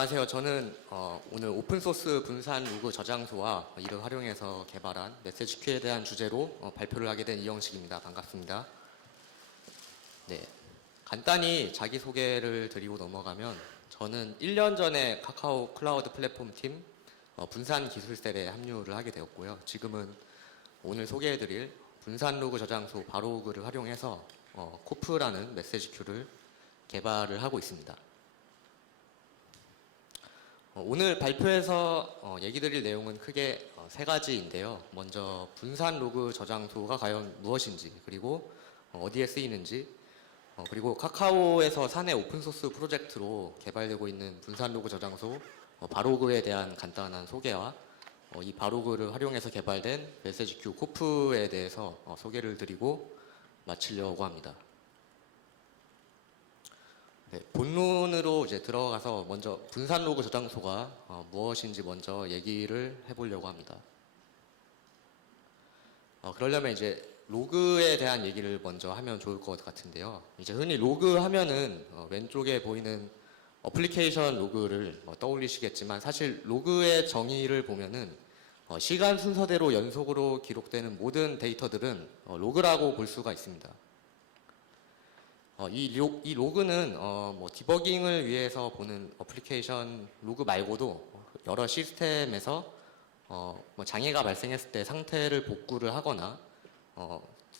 안녕하세요. 저는 오늘 오픈소스 분산 로그 저장소와 이를 활용해서 개발한 메시지 큐에 대한 주제로 발표를 하게 된 이영식입니다. 반갑습니다. 네, 간단히 자기소개를 드리고 넘어가면 저는 1년 전에 카카오 클라우드 플랫폼 팀 분산 기술셀에 합류를 하게 되었고요. 지금은 오늘 소개해드릴 분산 로그 저장소 바로그를 활용해서 코프라는 메시지 큐를 개발을 하고 있습니다. 오늘 발표에서 얘기 드릴 내용은 크게 세 가지인데요. 먼저 분산 로그 저장소가 과연 무엇인지, 그리고 어디에 쓰이는지, 그리고 카카오에서 사내 오픈소스 프로젝트로 개발되고 있는 분산 로그 저장소 바로그에 대한 간단한 소개와 이 바로그를 활용해서 개발된 메시지 큐 코프에 대해서 소개를 드리고 마치려고 합니다. 네, 본론으로 이제 들어가서 먼저 분산 로그 저장소가 무엇인지 먼저 얘기를 해보려고 합니다. 그러려면 이제 로그에 대한 얘기를 먼저 하면 좋을 것 같은데요. 이제 흔히 로그 하면은 왼쪽에 보이는 어플리케이션 로그를 떠올리시겠지만, 사실 로그의 정의를 보면은 시간 순서대로 연속으로 기록되는 모든 데이터들은 로그라고 볼 수가 있습니다. 이 로그는 디버깅을 위해서 보는 어플리케이션 로그 말고도 여러 시스템에서 장애가 발생했을 때 상태를 복구를 하거나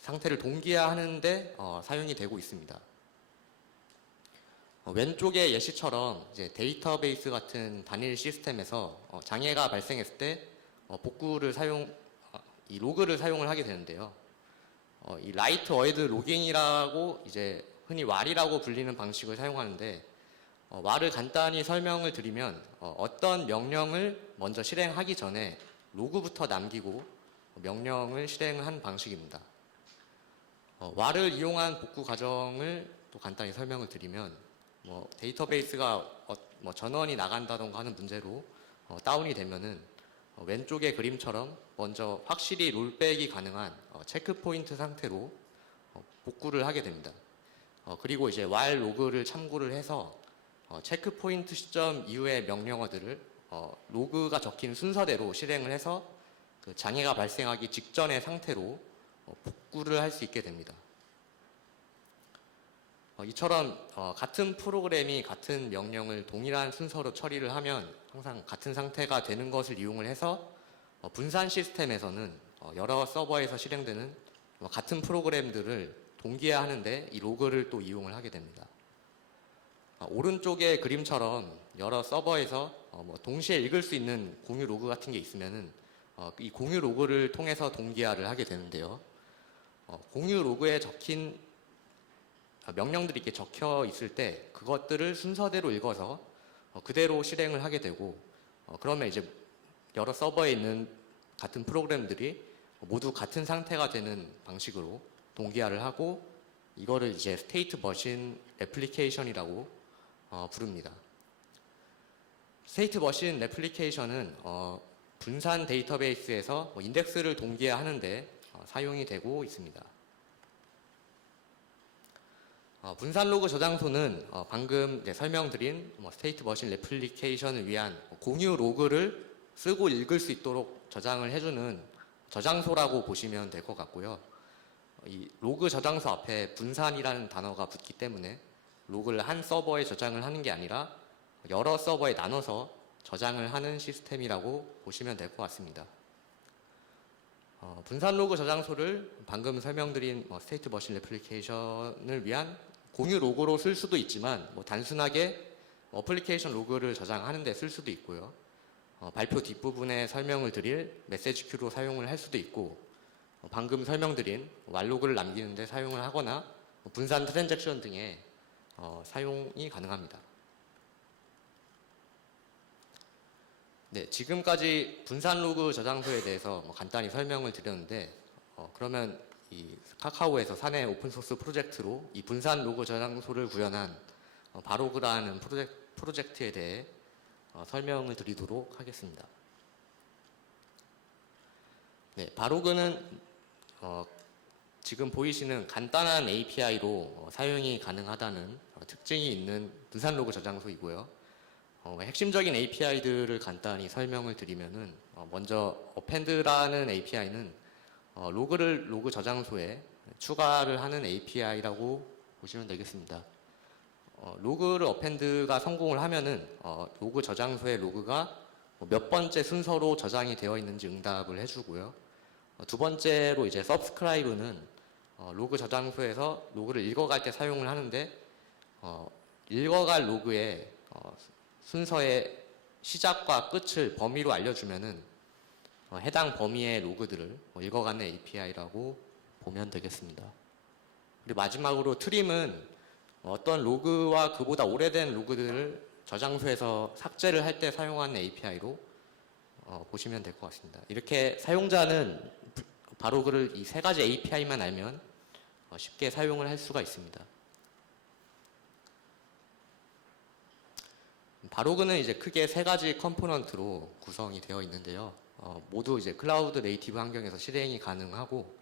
상태를 동기화하는데 사용이 되고 있습니다. 왼쪽의 예시처럼 이제 데이터베이스 같은 단일 시스템에서 장애가 발생했을 때 복구를 이 로그를 사용을 하게 되는데요. 이 라이트 어헤드 로깅이라고 이제 흔히 왈이라고 불리는 방식을 사용하는데, 왈을 간단히 설명을 드리면 어떤 명령을 먼저 실행하기 전에 로그부터 남기고 명령을 실행한 방식입니다. 왈을 이용한 복구 과정을 또 간단히 설명을 드리면, 데이터베이스가 전원이 나간다던가 하는 문제로 다운이 되면은 왼쪽의 그림처럼 먼저 확실히 롤백이 가능한 체크포인트 상태로 복구를 하게 됩니다. 그리고 이제 while 로그를 참고를 해서 체크포인트 시점 이후의 명령어들을 로그가 적힌 순서대로 실행을 해서 그 장애가 발생하기 직전의 상태로 복구를 할 수 있게 됩니다. 이처럼 같은 프로그램이 같은 명령을 동일한 순서로 처리를 하면 항상 같은 상태가 되는 것을 이용을 해서 분산 시스템에서는 여러 서버에서 실행되는 같은 프로그램들을 동기화하는데 이 로그를 또 이용을 하게 됩니다. 오른쪽의 그림처럼 여러 서버에서 동시에 읽을 수 있는 공유 로그 같은 게 있으면은 이 공유 로그를 통해서 동기화를 하게 되는데요. 공유 로그에 적힌 명령들이 이렇게 적혀 있을 때 그것들을 순서대로 읽어서 그대로 실행을 하게 되고, 그러면 이제 여러 서버에 있는 같은 프로그램들이 모두 같은 상태가 되는 방식으로 동기화를 하고, 이거를 이제 스테이트 머신 애플리케이션이라고 부릅니다. 스테이트 머신 애플리케이션은 분산 데이터베이스에서 인덱스를 동기화하는데 사용이 되고 있습니다. 분산 로그 저장소는 방금 설명드린 스테이트 머신 애플리케이션을 위한 공유 로그를 쓰고 읽을 수 있도록 저장을 해주는 저장소라고 보시면 될 것 같고요. 이 로그 저장소 앞에 분산이라는 단어가 붙기 때문에 로그를 한 서버에 저장을 하는 게 아니라 여러 서버에 나눠서 저장을 하는 시스템이라고 보시면 될 것 같습니다. 분산 로그 저장소를 방금 설명드린 스테이트 머신 애플리케이션을 위한 공유 로그로 쓸 수도 있지만 단순하게 어플리케이션 로그를 저장하는 데 쓸 수도 있고요. 발표 뒷부분에 설명을 드릴 메시지 큐로 사용을 할 수도 있고, 방금 설명드린 왈로그를 남기는 데 사용을 하거나 분산 트랜잭션 등에 사용이 가능합니다. 네, 지금까지 분산 로그 저장소에 대해서 간단히 설명을 드렸는데, 그러면 이 카카오에서 사내 오픈소스 프로젝트로 이 분산 로그 저장소를 구현한 바로그라는 프로젝트에 대해 설명을 드리도록 하겠습니다. 네, 바로그는 지금 보이시는 간단한 API로 사용이 가능하다는 특징이 있는 분산 로그 저장소이고요. 핵심적인 API들을 간단히 설명을 드리면은 먼저 append라는 API는 로그를 로그 저장소에 추가를 하는 API라고 보시면 되겠습니다. 로그를 append가 성공을 하면은 로그 저장소의 로그가 몇 번째 순서로 저장이 되어 있는지 응답을 해주고요. 두 번째로 이제 subscribe는 로그 저장소에서 로그를 읽어갈 때 사용을 하는데 읽어갈 로그의 순서의 시작과 끝을 범위로 알려주면은 해당 범위의 로그들을 읽어가는 API라고 보면 되겠습니다. 그리고 마지막으로 트림은 어떤 로그와 그보다 오래된 로그들을 저장소에서 삭제를 할 때 사용하는 API로 보시면 될 것 같습니다. 이렇게 사용자는 바로그를 이 세 가지 API만 알면 쉽게 사용을 할 수가 있습니다. 바로그는 이제 크게 세 가지 컴포넌트로 구성이 되어 있는데요. 모두 이제 클라우드 네이티브 환경에서 실행이 가능하고,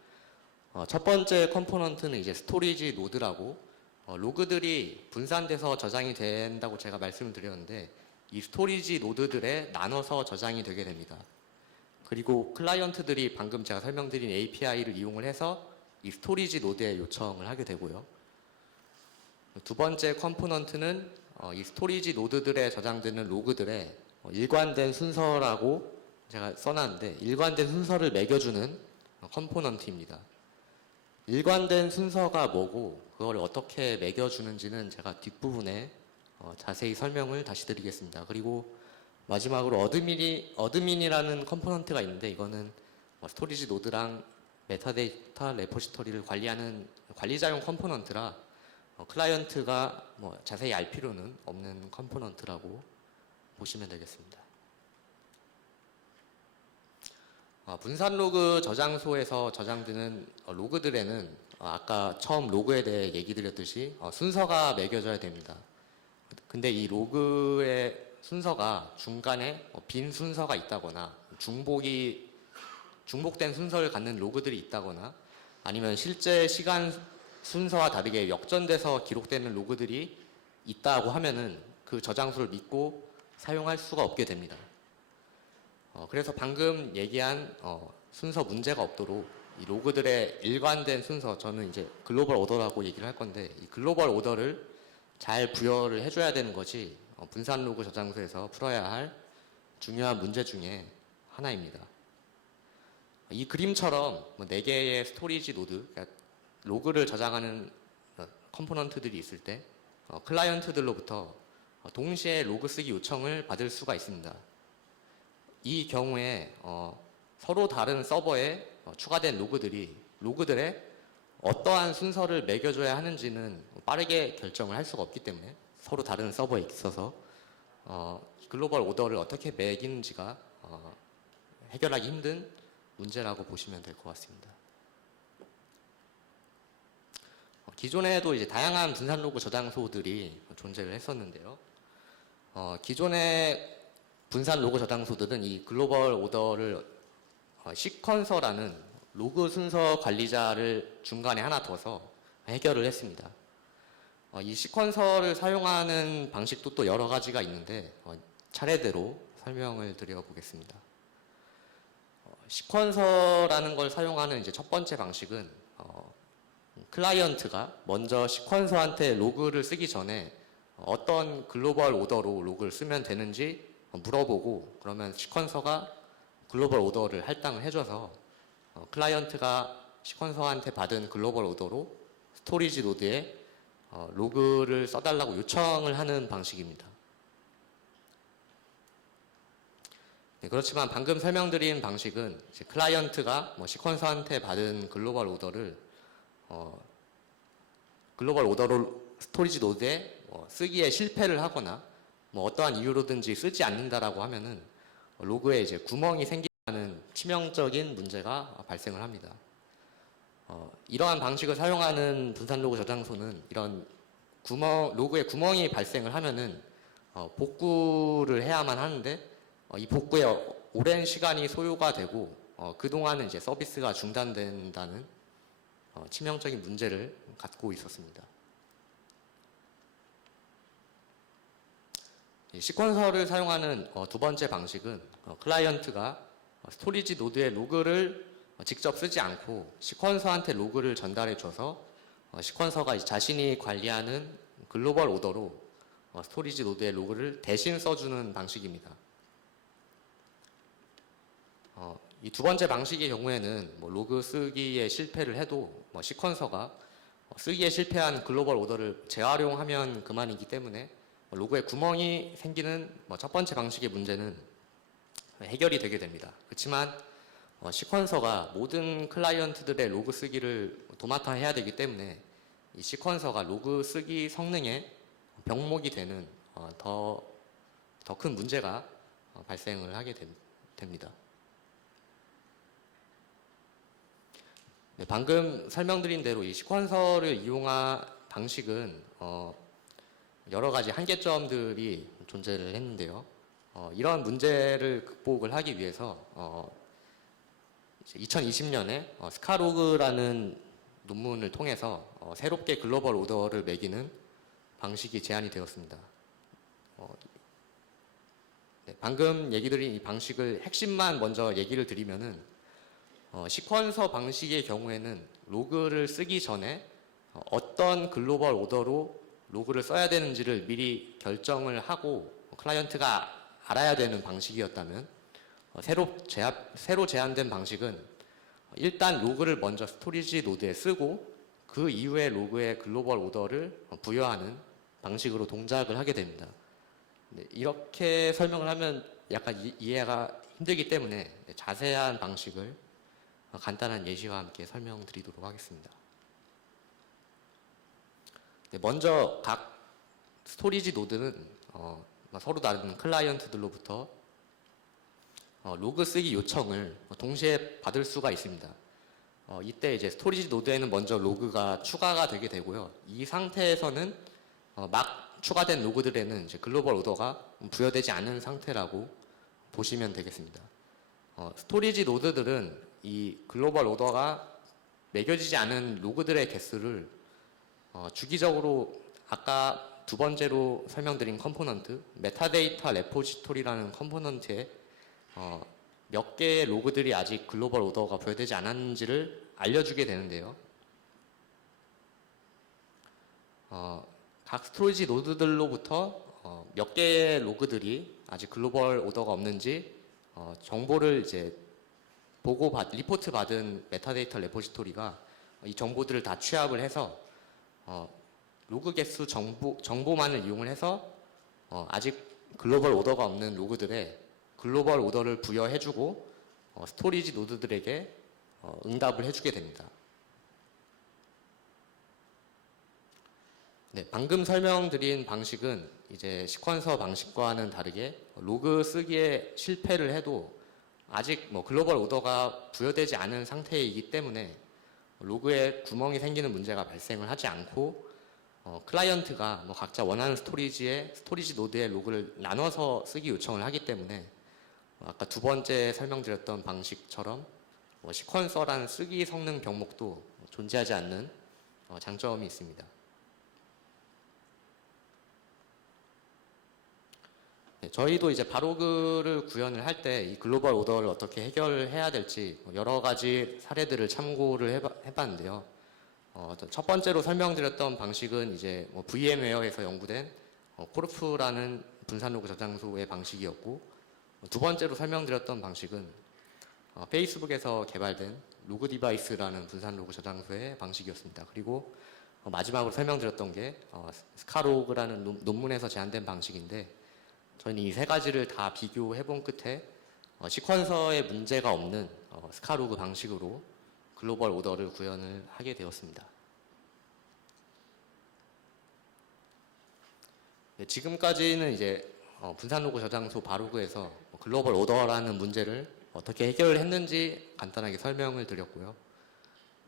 첫 번째 컴포넌트는 이제 스토리지 노드라고 로그들이 분산돼서 저장이 된다고 제가 말씀을 드렸는데 이 스토리지 노드들에 나눠서 저장이 되게 됩니다. 그리고 클라이언트들이 방금 제가 설명드린 API를 이용을 해서 이 스토리지 노드에 요청을 하게 되고요. 두 번째 컴포넌트는 이 스토리지 노드들에 저장되는 로그들의 일관된 순서라고 제가 써놨는데 일관된 순서를 매겨주는 컴포넌트입니다. 일관된 순서가 뭐고 그걸 어떻게 매겨주는지는 제가 뒷부분에 자세히 설명을 다시 드리겠습니다. 그리고 마지막으로 어드민이라는 컴포넌트가 있는데 이거는 스토리지 노드랑 메타데이터 레포지토리를 관리하는 관리자용 컴포넌트라 클라이언트가 자세히 알 필요는 없는 컴포넌트라고 보시면 되겠습니다. 분산 로그 저장소에서 저장되는 로그들에는 아까 처음 로그에 대해 얘기 드렸듯이 순서가 매겨져야 됩니다. 근데 이 로그의 순서가 중간에 빈 순서가 있다거나 중복된 순서를 갖는 로그들이 있다거나 아니면 실제 시간 순서와 다르게 역전돼서 기록되는 로그들이 있다고 하면은 그 저장소를 믿고 사용할 수가 없게 됩니다. 그래서 방금 얘기한 순서 문제가 없도록 이 로그들의 일관된 순서, 저는 이제 글로벌 오더라고 얘기를 할 건데 이 글로벌 오더를 잘 부여를 해줘야 되는 것이 분산 로그 저장소에서 풀어야 할 중요한 문제 중에 하나입니다. 이 그림처럼 4개의 스토리지 노드, 그러니까 로그를 저장하는 컴포넌트들이 있을 때 클라이언트들로부터 동시에 로그 쓰기 요청을 받을 수가 있습니다. 이 경우에 서로 다른 서버에 추가된 로그들의 어떠한 순서를 매겨줘야 하는지는 빠르게 결정을 할 수가 없기 때문에 서로 다른 서버에 있어서 글로벌 오더를 어떻게 매기는지가 해결하기 힘든 문제라고 보시면 될 것 같습니다. 기존에도 이제 다양한 분산 로그 저장소들이 존재를 했었는데요. 기존의 분산 로그 저장소들은 이 글로벌 오더를 시퀀서라는 로그 순서 관리자를 중간에 하나 둬서 해결을 했습니다. 이 시퀀서를 사용하는 방식도 또 여러 가지가 있는데 차례대로 설명을 드려보겠습니다. 시퀀서라는 걸 사용하는 이제 첫 번째 방식은 클라이언트가 먼저 시퀀서한테 로그를 쓰기 전에 어떤 글로벌 오더로 로그를 쓰면 되는지 물어보고 그러면 시퀀서가 글로벌 오더를 할당을 해줘서 클라이언트가 시퀀서한테 받은 글로벌 오더로 스토리지 노드에 로그를 써달라고 요청을 하는 방식입니다. 네, 그렇지만 방금 설명드린 방식은 이제 클라이언트가 시퀀서한테 받은 글로벌 오더를 스토리지 노드에 쓰기에 실패를 하거나 어떠한 이유로든지 쓰지 않는다라고 하면은 로그에 이제 구멍이 생기는 치명적인 문제가 발생을 합니다. 이러한 방식을 사용하는 분산 로그 저장소는 이런 로그에 구멍이 발생을 하면은 복구를 해야만 하는데 이 복구에 오랜 시간이 소요가 되고 그동안은 이제 서비스가 중단된다는 치명적인 문제를 갖고 있었습니다. 이 시퀀서를 사용하는 두 번째 방식은 클라이언트가 스토리지 노드의 로그를 직접 쓰지 않고 시퀀서한테 로그를 전달해 줘서 시퀀서가 자신이 관리하는 글로벌 오더로 스토리지 노드의 로그를 대신 써주는 방식입니다. 이 두 번째 방식의 경우에는 로그 쓰기에 실패를 해도 시퀀서가 쓰기에 실패한 글로벌 오더를 재활용하면 그만이기 때문에 로그에 구멍이 생기는 첫 번째 방식의 문제는 해결이 되게 됩니다. 그렇지만 시퀀서가 모든 클라이언트들의 로그 쓰기를 도맡아 해야 되기 때문에 이 시퀀서가 로그 쓰기 성능에 병목이 되는 더 큰 문제가 발생을 하게 됩니다. 네, 방금 설명드린 대로 이 시퀀서를 이용한 방식은 여러 가지 한계점들이 존재를 했는데요. 이런 문제를 극복을 하기 위해서 2020년에 스카로그라는 논문을 통해서 새롭게 글로벌 오더를 매기는 방식이 제안이 되었습니다. 네, 방금 얘기 드린 이 방식을 핵심만 먼저 얘기를 드리면은 시퀀서 방식의 경우에는 로그를 쓰기 전에 어떤 글로벌 오더로 로그를 써야 되는지를 미리 결정을 하고 클라이언트가 알아야 되는 방식이었다면 새로 제안된 방식은 일단 로그를 먼저 스토리지 노드에 쓰고 그 이후에 로그에 글로벌 오더를 부여하는 방식으로 동작을 하게 됩니다. 네, 이렇게 설명을 하면 약간 이해가 힘들기 때문에 자세한 방식을 간단한 예시와 함께 설명드리도록 하겠습니다. 네, 먼저 각 스토리지 노드는 서로 다른 클라이언트들로부터 로그 쓰기 요청을 동시에 받을 수가 있습니다. 이때 이제 스토리지 노드에는 먼저 로그가 추가가 되게 되고요. 이 상태에서는 막 추가된 로그들에는 이제 글로벌 오더가 부여되지 않은 상태라고 보시면 되겠습니다. 스토리지 노드들은 이 글로벌 오더가 매겨지지 않은 로그들의 개수를 주기적으로 아까 두 번째로 설명드린 컴포넌트 메타데이터 레포지토리라는 컴포넌트에 몇 개의 로그들이 아직 글로벌 오더가 부여되지 않았는지를 알려주게 되는데요. 각 스토리지 노드들로부터 몇 개의 로그들이 아직 글로벌 오더가 없는지 정보를 이제 리포트 받은 메타데이터 레포지토리가 이 정보들을 다 취합을 해서 로그 개수 정보만을 이용을 해서 아직 글로벌 오더가 없는 로그들에 글로벌 오더를 부여해주고 스토리지 노드들에게 응답을 해주게 됩니다. 네, 방금 설명드린 방식은 이제 시퀀서 방식과는 다르게 로그 쓰기에 실패를 해도 아직 글로벌 오더가 부여되지 않은 상태이기 때문에 로그에 구멍이 생기는 문제가 발생을 하지 않고 클라이언트가 각자 원하는 스토리지 노드의 로그를 나눠서 쓰기 요청을 하기 때문에 아까 두 번째 설명드렸던 방식처럼 시퀀서라는 쓰기 성능 병목도 존재하지 않는 장점이 있습니다. 네, 저희도 이제 바로그를 구현을 할 때 이 글로벌 오더를 어떻게 해결해야 될지 여러 가지 사례들을 참고를 해봤는데요. 첫 번째로 설명드렸던 방식은 이제 VM웨어에서 연구된 코르프라는 분산 로그 저장소의 방식이었고, 두 번째로 설명드렸던 방식은 페이스북에서 개발된 로그 디바이스라는 분산 로그 저장소의 방식이었습니다. 그리고 마지막으로 설명드렸던 게 스카로그라는 논문에서 제안된 방식인데, 저희는 이 세 가지를 다 비교해 본 끝에 시퀀서에 문제가 없는 스카로그 방식으로 글로벌 오더를 구현을 하게 되었습니다. 네, 지금까지는 이제 분산 로그 저장소 바로그에서 글로벌 오더라는 문제를 어떻게 해결을 했는지 간단하게 설명을 드렸고요.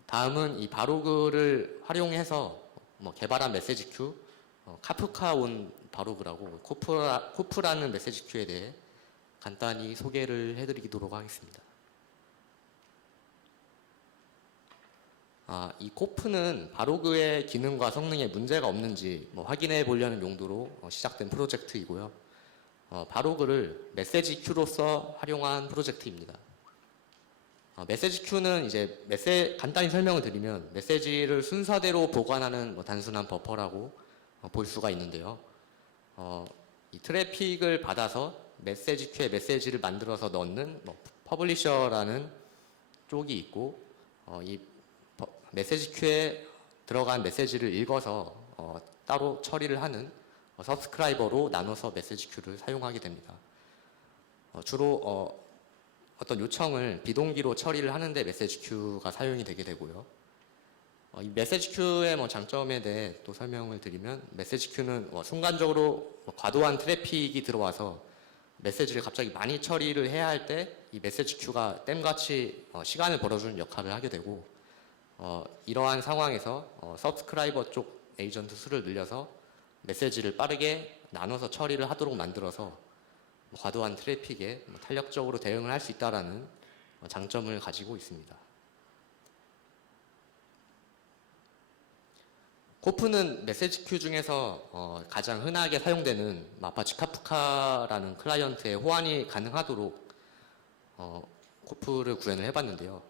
다음은 이 바로그를 활용해서 개발한 메시지 큐, 카프카 온 바로그라고 코프라는 메시지 큐에 대해 간단히 소개를 해드리도록 하겠습니다. 이 코프는 바로그의 기능과 성능에 문제가 없는지 확인해 보려는 용도로 시작된 프로젝트이고요. 바로그를 메시지 큐로서 활용한 프로젝트입니다. 메시지 큐는 이제 간단히 설명을 드리면 메시지를 순서대로 보관하는 단순한 버퍼라고 볼 수가 있는데요. 이 트래픽을 받아서 메시지 큐에 메시지를 만들어서 넣는 퍼블리셔라는 쪽이 있고, 이 메시지 큐에 들어간 메시지를 읽어서 따로 처리를 하는 서브스크라이버로 나눠서 메시지 큐를 사용하게 됩니다. 주로 어떤 요청을 비동기로 처리를 하는데 메시지 큐가 사용이 되게 되고요. 이 메시지 큐의 장점에 대해 또 설명을 드리면, 메시지 큐는 순간적으로 과도한 트래픽이 들어와서 메시지를 갑자기 많이 처리를 해야 할 때 이 메시지 큐가 땜같이 시간을 벌어주는 역할을 하게 되고, 이러한 상황에서 서브스크라이버 쪽 에이전트 수를 늘려서 메시지를 빠르게 나눠서 처리를 하도록 만들어서 과도한 트래픽에 탄력적으로 대응을 할 수 있다는 장점을 가지고 있습니다. 코프는 메시지 큐 중에서 가장 흔하게 사용되는 아파치 카프카라는 클라이언트의 호환이 가능하도록 코프를 구현을 해봤는데요.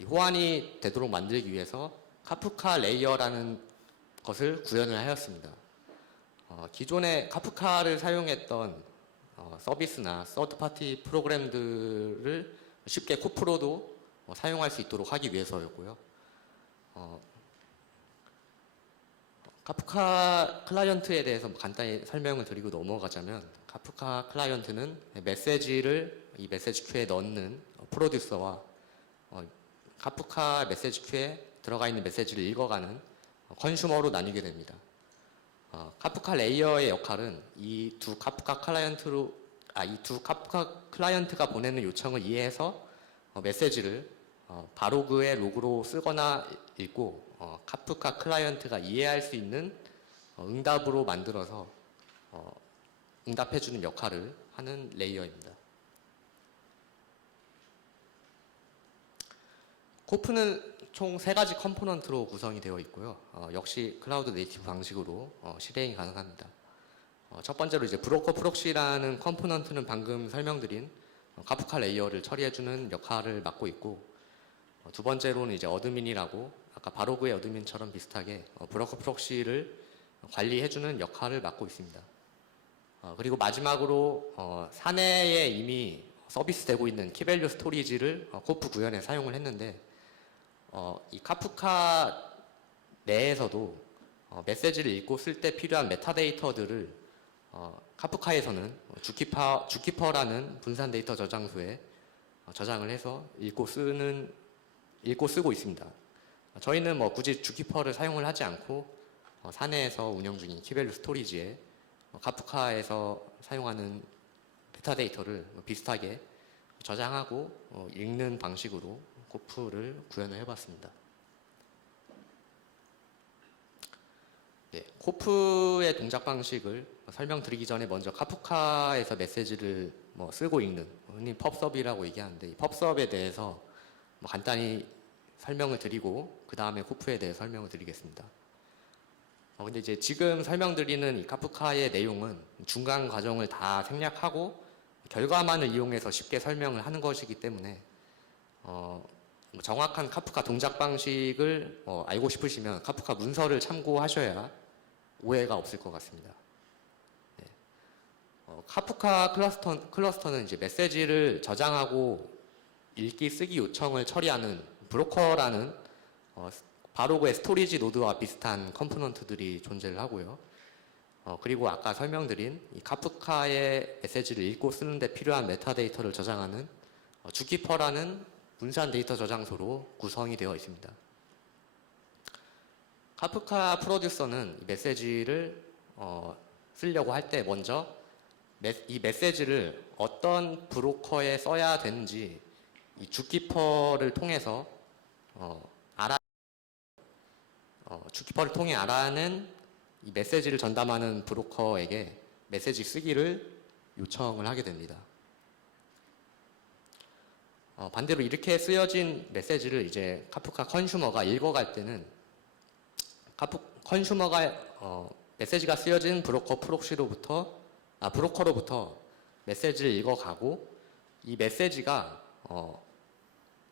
이 호환이 되도록 만들기 위해서 카프카 레이어라는 것을 구현을 하였습니다. 기존에 카프카를 사용했던 서비스나 서드파티 프로그램들을 쉽게 코프로도 사용할 수 있도록 하기 위해서였고요. 카프카 클라이언트에 대해서 간단히 설명을 드리고 넘어가자면, 카프카 클라이언트는 이 메시지 큐에 넣는 프로듀서와 카프카 메시지 큐에 들어가 있는 메시지를 읽어가는 컨슈머로 나뉘게 됩니다. 카프카 레이어의 역할은 이 두 카프카 클라이언트가 보내는 요청을 이해해서 메시지를 바로그의 로그로 쓰거나 읽고 카프카 클라이언트가 이해할 수 있는 응답으로 만들어서 응답해주는 역할을 하는 레이어입니다. 코프는 총 3가지 컴포넌트로 구성이 되어 있고요. 역시 클라우드 네이티브 방식으로 실행이 가능합니다. 첫 번째로 이제 브로커 프록시라는 컴포넌트는 방금 설명드린 카프카 레이어를 처리해주는 역할을 맡고 있고, 두 번째로는 이제 어드민이라고 아까 바로그의 어드민처럼 비슷하게 브로커 프록시를 관리해주는 역할을 맡고 있습니다. 그리고 마지막으로 사내에 이미 서비스되고 있는 키밸류 스토리지를 코프 구현에 사용을 했는데, 이 카프카 내에서도 메시지를 읽고 쓸 때 필요한 메타데이터들을 카프카에서는 주키퍼라는 분산 데이터 저장소에 저장을 해서 읽고 쓰고 있습니다. 저희는 굳이 주키퍼를 사용을 하지 않고 사내에서 운영 중인 키밸류 스토리지에 카프카에서 사용하는 메타데이터를 비슷하게 저장하고 읽는 방식으로 코프를 구현을 해봤습니다. 네, 코프의 동작 방식을 설명드리기 전에 먼저 카프카에서 메시지를 쓰고 읽는, 흔히 펍섭이라고 얘기하는데, 이 펍섭에 대해서 간단히 설명을 드리고 그 다음에 코프에 대해 설명을 드리겠습니다. 근데 이제 지금 설명드리는 이 카프카의 내용은 중간 과정을 다 생략하고 결과만을 이용해서 쉽게 설명을 하는 것이기 때문에 정확한 카프카 동작 방식을 알고 싶으시면 카프카 문서를 참고하셔야 오해가 없을 것 같습니다. 네. 카프카 클러스터는 이제 메시지를 저장하고 읽기 쓰기 요청을 처리하는 브로커라는 바로그의 스토리지 노드와 비슷한 컴포넌트들이 존재를 하고요. 그리고 아까 설명드린 이 카프카의 메시지를 읽고 쓰는데 필요한 메타데이터를 저장하는 주키퍼라는 분산 데이터 저장소로 구성이 되어 있습니다. 카프카 프로듀서는 이 메시지를 쓰려고 할 때 먼저 이 메시지를 어떤 브로커에 써야 되는지 이 주키퍼를 통해서 주키퍼를 통해 알아낸 이 메시지를 전담하는 브로커에게 메시지 쓰기를 요청을 하게 됩니다. 반대로 이렇게 쓰여진 메시지를 이제 카프카 컨슈머가 읽어갈 때는 컨슈머가 메시지가 쓰여진 브로커 프록시로부터 브로커로부터 메시지를 읽어가고 이 메시지가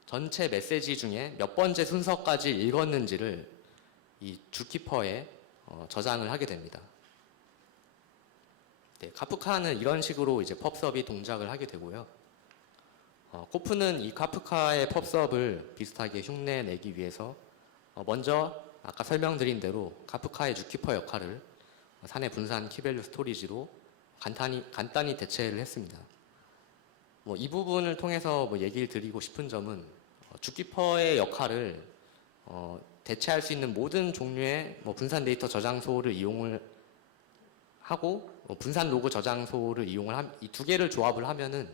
전체 메시지 중에 몇 번째 순서까지 읽었는지를 이 주키퍼에 저장을 하게 됩니다. 네, 카프카는 이런 식으로 이제 펍섭이 동작을 하게 되고요. 코프는 이 카프카의 펍섭을 비슷하게 흉내내기 위해서 먼저 아까 설명드린 대로 카프카의 주키퍼 역할을 사내 분산 키밸류 스토리지로 간단히 대체를 했습니다. 이 부분을 통해서 얘기를 드리고 싶은 점은 주키퍼의 역할을 대체할 수 있는 모든 종류의 분산 데이터 저장소를 이용을 하고 분산 로그 저장소를 이용을 이 두 개를 조합을 하면은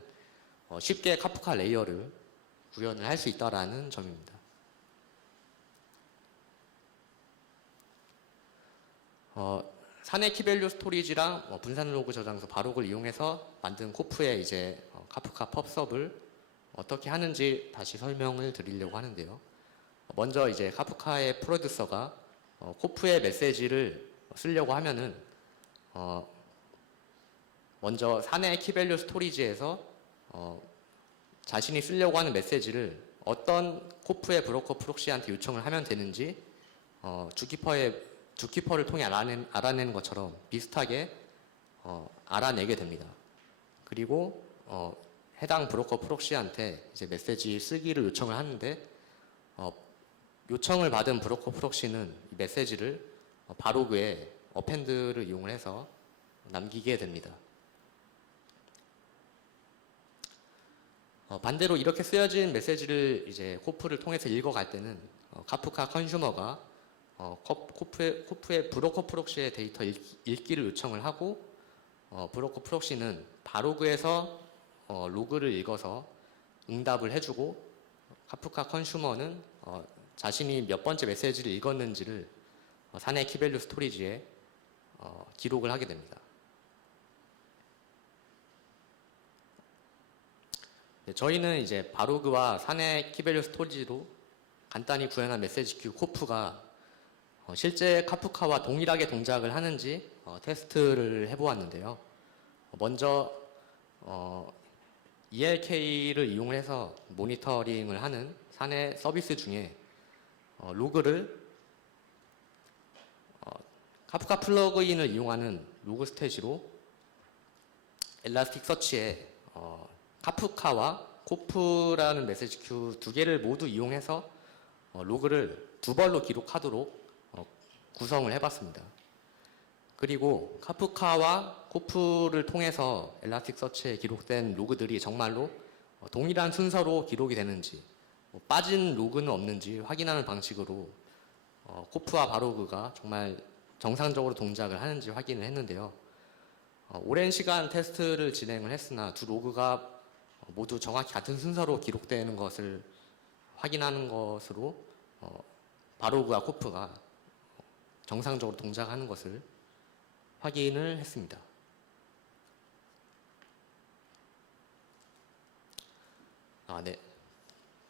쉽게 카프카 레이어를 구현을 할 수 있다라는 점입니다. 사내 키밸류 스토리지랑 분산 로그 저장소 바록을 이용해서 만든 코프의 이제 카프카 펍섭을 어떻게 하는지 다시 설명을 드리려고 하는데요. 먼저 이제 카프카의 프로듀서가 코프의 메시지를 쓰려고 하면은 먼저 사내 키밸류 스토리지에서 자신이 쓰려고 하는 메시지를 어떤 코프의 브로커 프록시한테 요청을 하면 되는지 주키퍼를 통해 알아내는 것처럼 비슷하게 알아내게 됩니다. 그리고 해당 브로커 프록시한테 이제 메시지 쓰기를 요청을 하는데 요청을 받은 브로커 프록시는 이 메시지를 바로그에 어펜드를 이용을 해서 남기게 됩니다. 반대로 이렇게 쓰여진 메시지를 이제 코프를 통해서 읽어갈 때는 카프카 컨슈머가 코프의 브로커 프록시의 데이터 읽기를 요청을 하고 브로커 프록시는 바로그에서 로그를 읽어서 응답을 해주고 카프카 컨슈머는 자신이 몇 번째 메시지를 읽었는지를 사내 키밸류 스토리지에 기록을 하게 됩니다. 네, 저희는 이제 바로그와 사내 키밸류 스토리지로 간단히 구현한 메시지 큐 코프가 실제 카프카와 동일하게 동작을 하는지 테스트를 해보았는데요. 먼저 ELK를 이용해서 모니터링을 하는 사내 서비스 중에 로그를 카프카 플러그인을 이용하는 로그 스테이지로 엘라스틱서치에 카프카와 코프라는 메시지 큐 두 개를 모두 이용해서 로그를 두 벌로 기록하도록 구성을 해봤습니다. 그리고 카프카와 코프를 통해서 엘라스틱서치에 기록된 로그들이 정말로 동일한 순서로 기록이 되는지 빠진 로그는 없는지 확인하는 방식으로 코프와 바로그가 정말 정상적으로 동작을 하는지 확인을 했는데요. 오랜 시간 테스트를 진행을 했으나 두 로그가 모두 정확히 같은 순서로 기록되는 것을 확인하는 것으로 바로그와 코프가 정상적으로 동작하는 것을 확인을 했습니다. 네.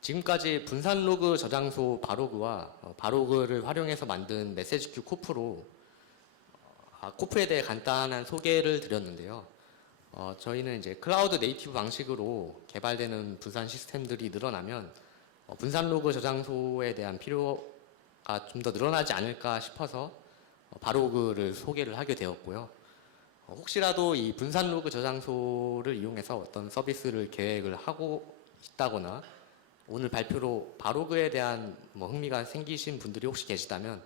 지금까지 분산 로그 저장소 바로그와 바로그를 활용해서 만든 메시지 큐 코프로 코프에 대해 간단한 소개를 드렸는데요. 저희는 이제 클라우드 네이티브 방식으로 개발되는 분산 시스템들이 늘어나면 분산 로그 저장소에 대한 필요가 좀 더 늘어나지 않을까 싶어서 바로그를 소개를 하게 되었고요. 혹시라도 이 분산 로그 저장소를 이용해서 어떤 서비스를 계획을 하고 있다거나 오늘 발표로 바로그에 대한 흥미가 생기신 분들이 혹시 계시다면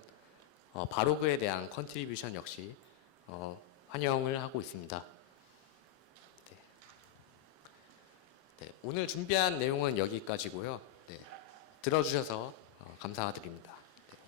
바로그에 대한 컨트리뷰션 역시 환영을 하고 있습니다. 네, 오늘 준비한 내용은 여기까지고요. 네, 들어주셔서 감사드립니다.